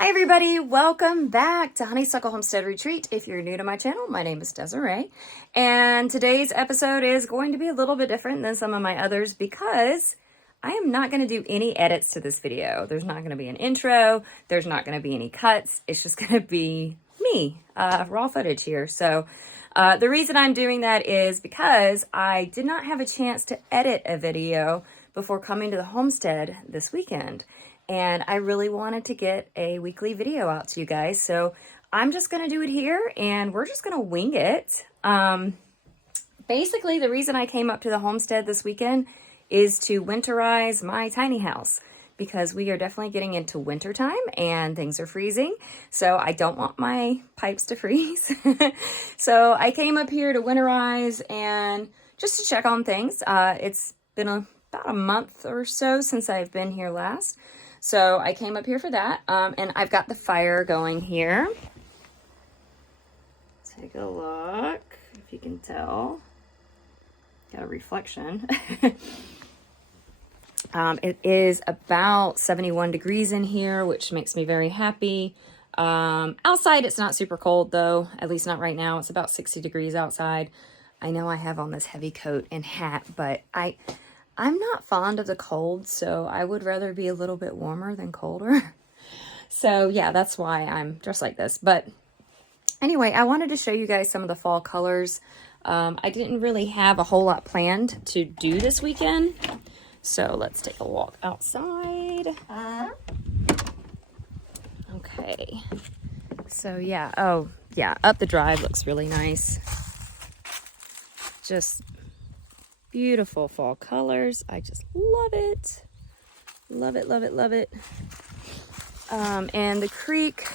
Hi everybody, welcome back to Honeysuckle Homestead Retreat. If you're new to my channel, my name is Desiree, and today's episode is going to be a little bit different than some of my others because I am not going to do any edits to this video. There's not going to be an intro, there's not going to be any cuts, it's just going to be me, raw footage here. So the reason I'm doing that is because I did not have a chance to edit a video before coming to the homestead this weekend. And I really wanted to get a weekly video out to you guys. So I'm just going to do it here and we're just going to wing it. Basically, the reason I came up to the homestead this weekend is to winterize my tiny house because we are definitely getting into winter time and things are freezing. So I don't want my pipes to freeze. So I came up here to winterize and just to check on things. It's been about a month or so since I've been here last. So I came up here for that, and I've got the fire going here. Take a look, if you can tell. Got a reflection. It is about 71 degrees in here, which makes me very happy. Outside, it's not super cold, though, at least not right now. It's about 60 degrees outside. I know I have on this heavy coat and hat, but I'm not fond of the cold, so I would rather be a little bit warmer than colder. So yeah, that's why I'm dressed like this. But anyway, I wanted to show you guys some of the fall colors. I didn't really have a whole lot planned to do this weekend. So let's take a walk outside. Okay. So yeah, oh yeah, up the drive looks really nice. Just beautiful fall colors. I just love it. Love it, love it, love it. And the creek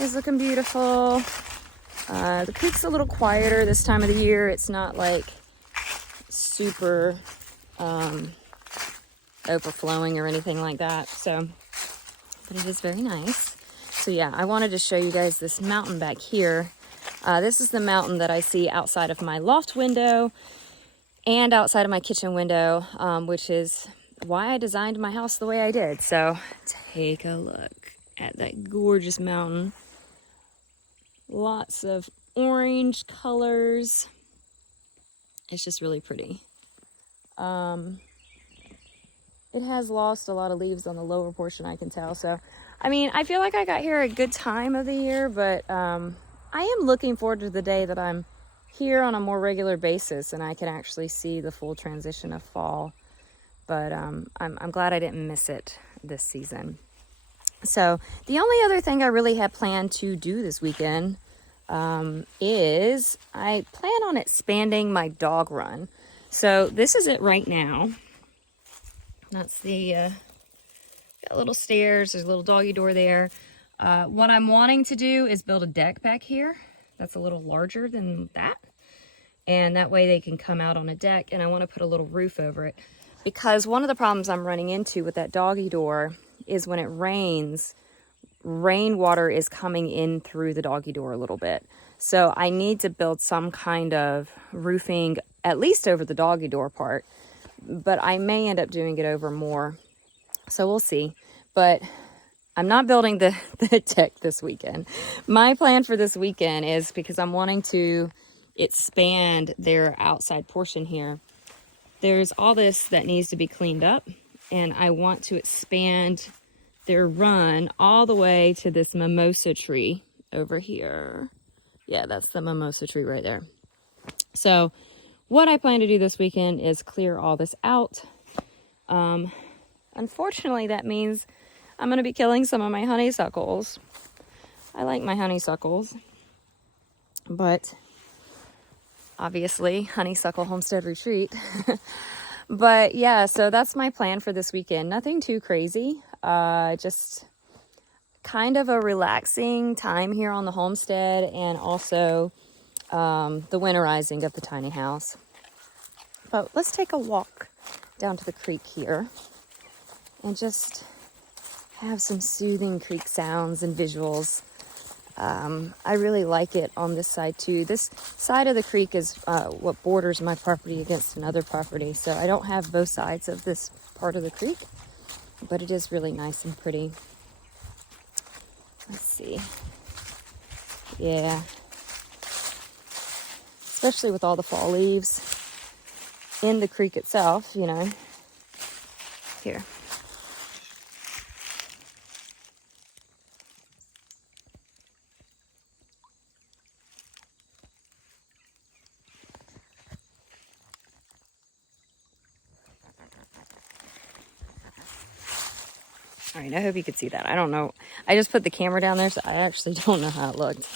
is looking beautiful. The creek's a little quieter this time of the year. It's not like super overflowing or anything like that. So, but it is very nice. So yeah, I wanted to show you guys this mountain back here. This is the mountain that I see outside of my loft window and outside of my kitchen window, which is why I designed my house the way I did. So take a look at that gorgeous mountain. Lots of orange colors. It's just really pretty. It has lost a lot of leaves on the lower portion, I can tell. So, I mean, I feel like I got here a good time of the year, but I am looking forward to the day that I'm here on a more regular basis and I can actually see the full transition of fall. But I'm glad I didn't miss it this season. So the only other thing I really had planned to do this weekend is I plan on expanding my dog run. So this is it right now. That's the got little stairs, there's a little doggy door there. What I'm wanting to do is build a deck back here that's a little larger than that, and that way they can come out on a deck, and I want to put a little roof over it because one of the problems I'm running into with that doggy door is when it rains, rainwater is coming in through the doggy door a little bit. So I need to build some kind of roofing at least over the doggy door part, but I may end up doing it over more, so we'll see. But I'm not building the deck this weekend. My plan for this weekend is, because I'm wanting to expand their outside portion here, there's all this that needs to be cleaned up, and I want to expand their run all the way to this mimosa tree over here. Yeah, that's the mimosa tree right there. So what I plan to do this weekend is clear all this out. Unfortunately, that means I'm going to be killing some of my honeysuckles. I like my honeysuckles, but obviously honeysuckle homestead retreat. But yeah, so that's my plan for this weekend. Nothing too crazy. Just kind of a relaxing time here on the homestead, and also the winterizing of the tiny house. But let's take a walk down to the creek here and just have some soothing creek sounds and visuals. I really like it on this side too. This side of the creek is what borders my property against another property, so I don't have both sides of this part of the creek, but it is really nice and pretty. Let's see. Yeah. Especially with all the fall leaves in the creek itself, you know. Here. All right, I hope you could see that. I don't know. I just put the camera down there, so I actually don't know how it looked.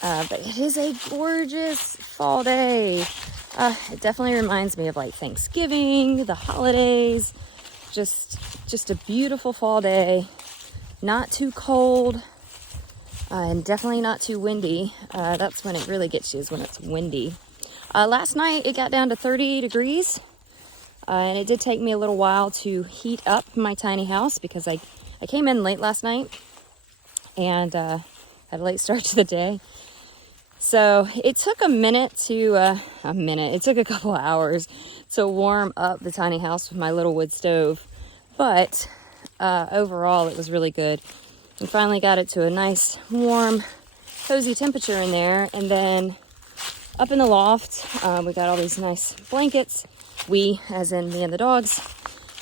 But it is a gorgeous fall day. It definitely reminds me of like Thanksgiving, the holidays. Just a beautiful fall day. Not too cold, and definitely not too windy. That's when it really gets you, is when it's windy. Last night it got down to 30 degrees. And it did take me a little while to heat up my tiny house because I came in late last night and had a late start to the day. So it took it took a couple of hours to warm up the tiny house with my little wood stove. But overall, it was really good. We finally got it to a nice, warm, cozy temperature in there. And then up in the loft, we got all these nice blankets. We, as in me and the dogs,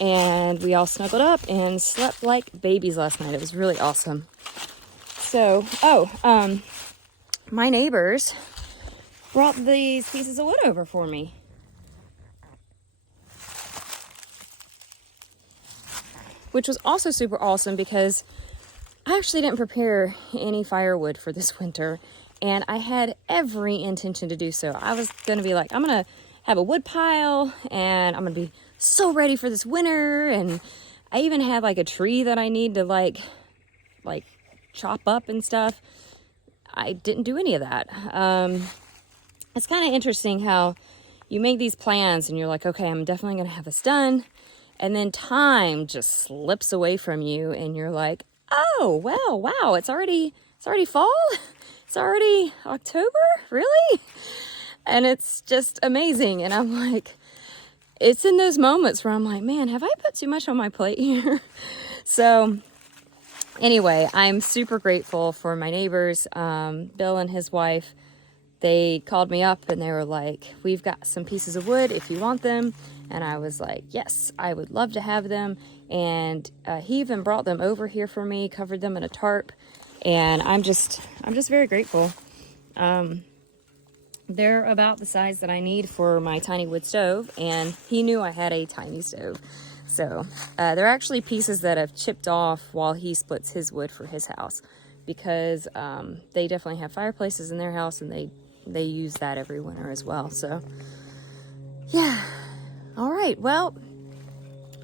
and we all snuggled up and slept like babies last night. It was really awesome. So, my neighbors brought these pieces of wood over for me. Which was also super awesome because I actually didn't prepare any firewood for this winter, and I had every intention to do so. I was going to be like, I'm going to have a wood pile and I'm gonna be so ready for this winter. And I even had like a tree that I need to like chop up and stuff. I didn't do any of that. It's kind of interesting how you make these plans and you're like, okay, I'm definitely gonna have this done, and then time just slips away from you and you're like, oh well, wow, it's already fall. It's already October, really? And it's just amazing. And I'm like, it's in those moments where I'm like, man, have I put too much on my plate here? So anyway, I'm super grateful for my neighbors. Bill and his wife, they called me up and they were like, we've got some pieces of wood if you want them. And I was like, yes, I would love to have them. And he even brought them over here for me, covered them in a tarp. And I'm just very grateful. They're about the size that I need for my tiny wood stove, and he knew I had a tiny stove. So they're actually pieces that have chipped off while he splits his wood for his house, because they definitely have fireplaces in their house, and they use that every winter as well. So yeah. All right. Well,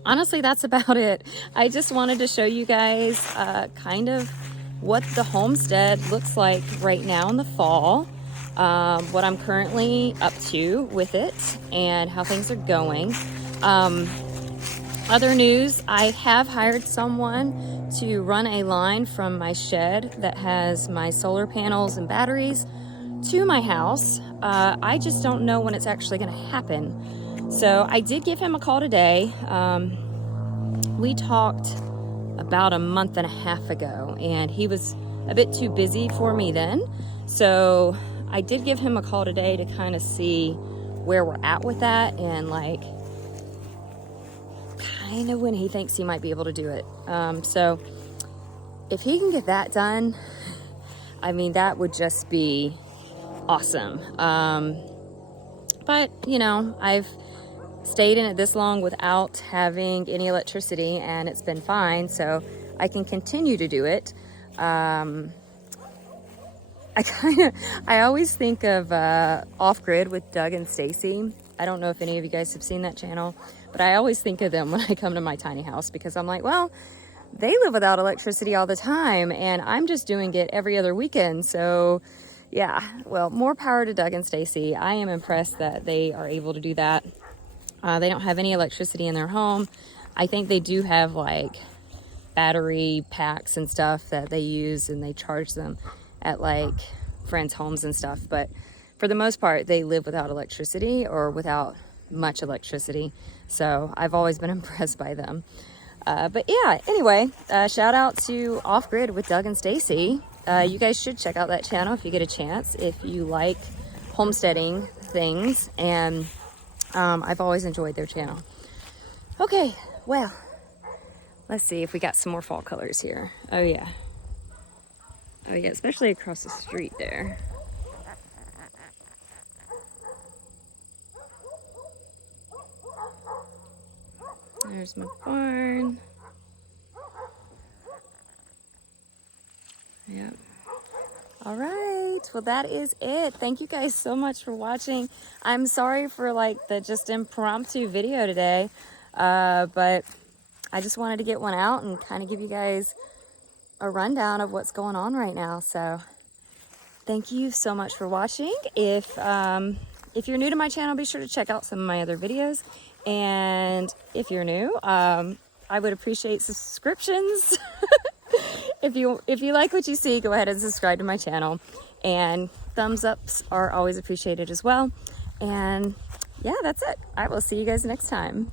honestly, that's about it. I just wanted to show you guys kind of what the homestead looks like right now in the fall. What I'm currently up to with it and how things are going. Other news, I have hired someone to run a line from my shed that has my solar panels and batteries to my house. I just don't know when it's actually going to happen. So I did give him a call today. We talked about a month and a half ago, and he was a bit too busy for me then. So I did give him a call today to kind of see where we're at with that and like kind of when he thinks he might be able to do it. So if he can get that done, I mean, that would just be awesome. But you know, I've stayed in it this long without having any electricity, and it's been fine, so I can continue to do it. I always think of Off Grid with Doug and Stacy. I don't know if any of you guys have seen that channel, but I always think of them when I come to my tiny house, because I'm like, well, they live without electricity all the time, and I'm just doing it every other weekend. So yeah, well, more power to Doug and Stacy. I am impressed that they are able to do that. They don't have any electricity in their home. I think they do have like battery packs and stuff that they use, and they charge them at like friends' homes and stuff. But for the most part, they live without electricity or without much electricity. So I've always been impressed by them. But yeah, anyway, shout out to Off Grid with Doug and Stacy. You guys should check out that channel if you get a chance, if you like homesteading things, and I've always enjoyed their channel. Okay, well, let's see if we got some more fall colors here. Oh yeah, especially across the street there. There's my barn. Yep. All right, well, that is it. Thank you guys so much for watching. I'm sorry for like the just impromptu video today, but I just wanted to get one out and kind of give you guys a rundown of what's going on right now. So thank you so much for watching. If you're new to my channel, be sure to check out some of my other videos. And if you're new, I would appreciate subscriptions. If you like what you see, go ahead and subscribe to my channel, and thumbs ups are always appreciated as well. And yeah, that's it. I will see you guys next time.